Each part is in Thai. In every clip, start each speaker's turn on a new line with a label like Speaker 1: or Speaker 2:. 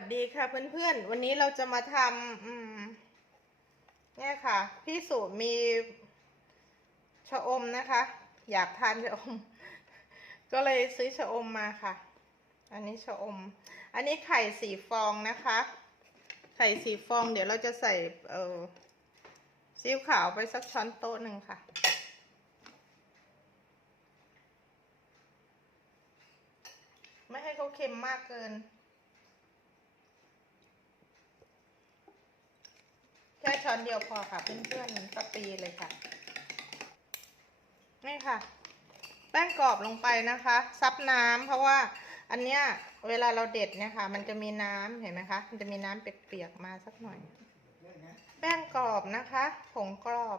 Speaker 1: สวัสดีค่ะเพื่อนๆ วันนี้เราจะมาทำเนี่ยค่ะ พี่สุมีชะอมนะคะ อยากทานชะอม ก็เลยซื้อชะอมมาค่ะ อันนี้ชะอม อันนี้ไข่สีฟองนะคะ ไข่สีฟองเดี๋ยวเราจะใส่เออซีอิ๊วขาวไปสักช้อนโต๊ะหนึ่งค่ะไม่ให้เขาเค็มมากเกิน แค่ช้อนเดียวพอค่ะ เพื่อนๆตะปีเลยค่ะ นี่ค่ะ แป้งกรอบลงไปนะคะ ซับน้ำเพราะว่าอันเนี้ยเวลาเราเด็ดเนี่ยค่ะ มันจะมีน้ำเห็นไหมคะ มันจะมีน้ำเปียกๆมาสักหน่อย แป้งกรอบนะคะ ผงกรอบ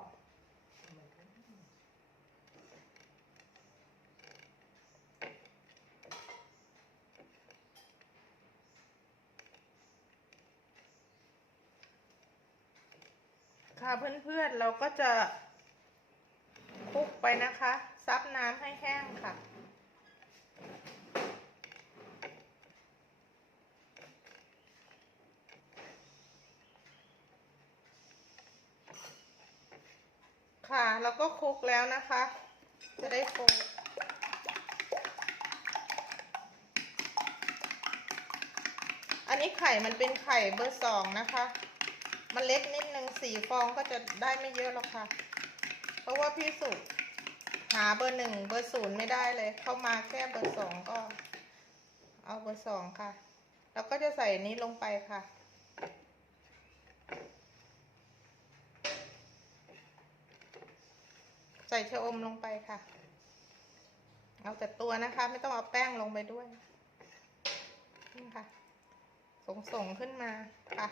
Speaker 1: ค่ะเพื่อนๆเราก็จะคลุกไปนะคะ ซับน้ำให้แห้งค่ะ ค่ะแล้วก็คลุกแล้วนะคะ จะได้ฟูอันนี้ไข่มันเป็นไข่เบอร์สองนะคะ มันเล็กนิดนึงสี่ฟองก็จะได้ไม่เยอะหรอกค่ะ เพราะว่าพี่สุหาเบอร์หนึ่งเบอร์ศูนย์ไม่ได้เลย เข้ามาแค่เบอร์สองก็ เอาเบอร์สองค่ะ แล้วก็จะใส่นี้ลงไปค่ะ ใส่ชะอมลงไปค่ะ เอาแต่ตัวนะคะ ไม่ต้องเอาแป้งลงไปด้วยนี่ค่ะ ส่งๆขึ้นมาค่ะ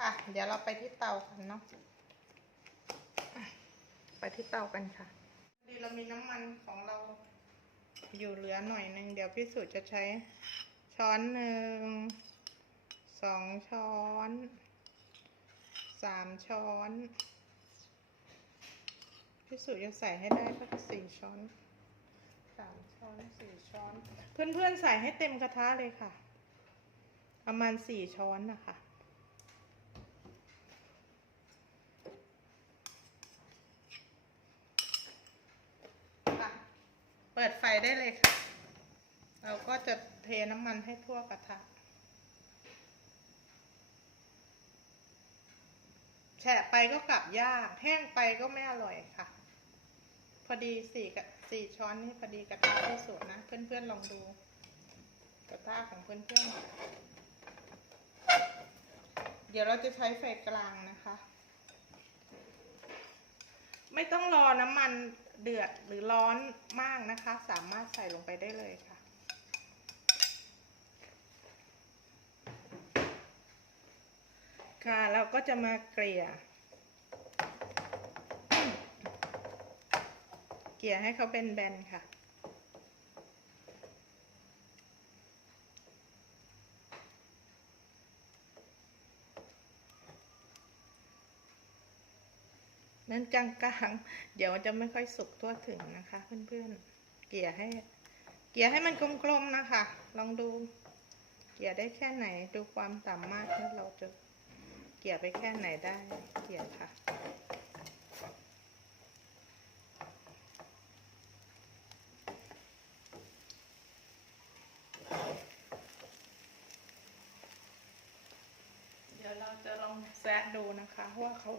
Speaker 1: ค่ะ เดี๋ยวเราไปที่เตากันเนาะไปที่เตากันค่ะดีเรามีน้ำมันของเราอยู่เหลือหน่อยหนึ่งเดี๋ยวพี่สุจะใช้ช้อนหนึ่งสองช้อนสามช้อนพี่สุจะใส่ให้ได้สักสี่ช้อนสามช้อนสี่ช้อน เพื่อนๆใส่ให้เต็มกระทะเลยค่ะ ประมาณสี่ช้อนนะคะค่ะ เปิดไฟได้เลยค่ะ เราก็จะเทน้ำมันให้ทั่วกระทะ แฉะไปก็กลับยาก แห้งไปก็ไม่อร่อยค่ะ พอดีสี่กะสี่ช้อนนี่พอดีกระทะที่สุดนะ เพื่อนๆลองดู กระทะของเพื่อนๆ เดี๋ยวเราจะใช้ไฟกลางนะคะ ไม่ต้องรอน้ำมัน เดือดหรือร้อนมากนะคะ สามารถใส่ลงไปได้เลยค่ะ ค่ะเราก็จะมาเกลี่ย เกลี่ยให้เขาเป็นแบนค่ะ นั้นกลางๆ เดี๋ยวมันจะไม่ค่อยสุกทั่วถึงนะคะ เพื่อนๆ เกลี่ยให้ เกลี่ยให้มันกลมๆนะคะ ลองดู เกลี่ยได้แค่ไหน ดูความสามารถที่เราจะเกลี่ยไปแค่ไหนได้ เกลี่ยค่ะ เดี๋ยวเราจะลองแซะดูนะคะว่าเขา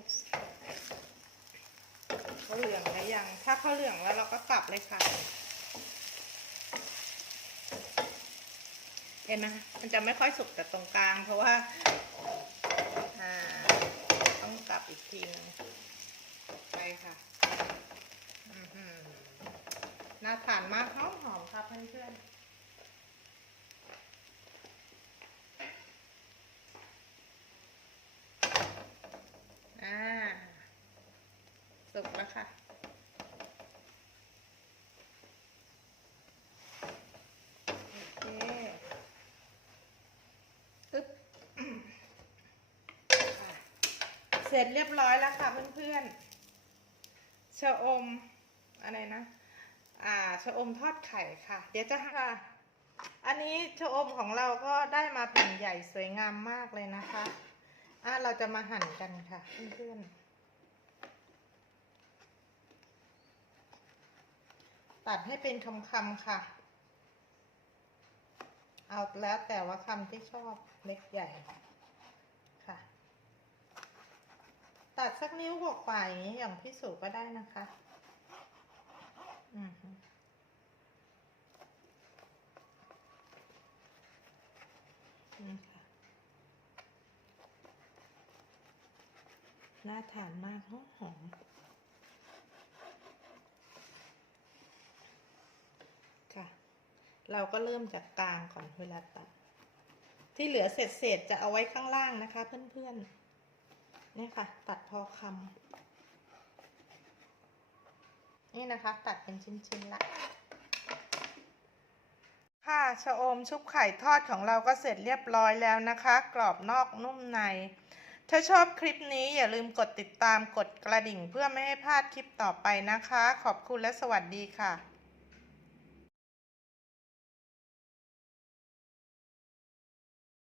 Speaker 1: เขาเหลืองหรือยัง ถ้าเขาเหลืองแล้วเราก็กลับเลยค่ะ เห็นไหมมันจะไม่ค่อยสุกแต่ตรงกลาง เพราะว่าต้องกลับอีกทีนึงไปค่ะน่าทานมากหอมหอมค่ะเพื่อนๆ อ่า สุกแล้วค่ะ โอเค เสร็จเรียบร้อยแล้วค่ะเพื่อนๆชะอมอะไรนะ อ่าชะอมทอดไข่ค่ะ เดี๋ยวจะค่ะ อันนี้ชะอมของเราก็ได้มาแผ่นใหญ่สวยงามมากเลยนะคะอะเราจะมาหั่นกันค่ะเพื่อนๆตัดให้เป็นคำๆค่ะ เอาแล้วแต่ว่าคำที่ชอบเล็กใหญ่ค่ะ ตัดสักนิ้วกว่าๆอย่างนี้อย่างพี่สุก็ได้นะคะอือนี่ค่ะน่าทานมากหอมหอมค่ะ เราก็เริ่มจากกลางก่อนเวลาตัด ที่เหลือเศษเศษๆจะเอาไว้ข้างล่างนะคะเพื่อนๆ นี่ค่ะ ตัดพอคำนี่นะคะ ตัดเป็นชิ้นๆละค่ะชะอมชุบไข่ทอดของเราก็เสร็จเรียบร้อยแล้วนะคะ กรอบนอกนุ่มใน ถ้าชอบคลิปนี้อย่าลืมกดติดตามกดกระดิ่งเพื่อไม่ให้พลาดคลิปต่อไปนะคะ ขอบคุณและสวัสดีค่ะ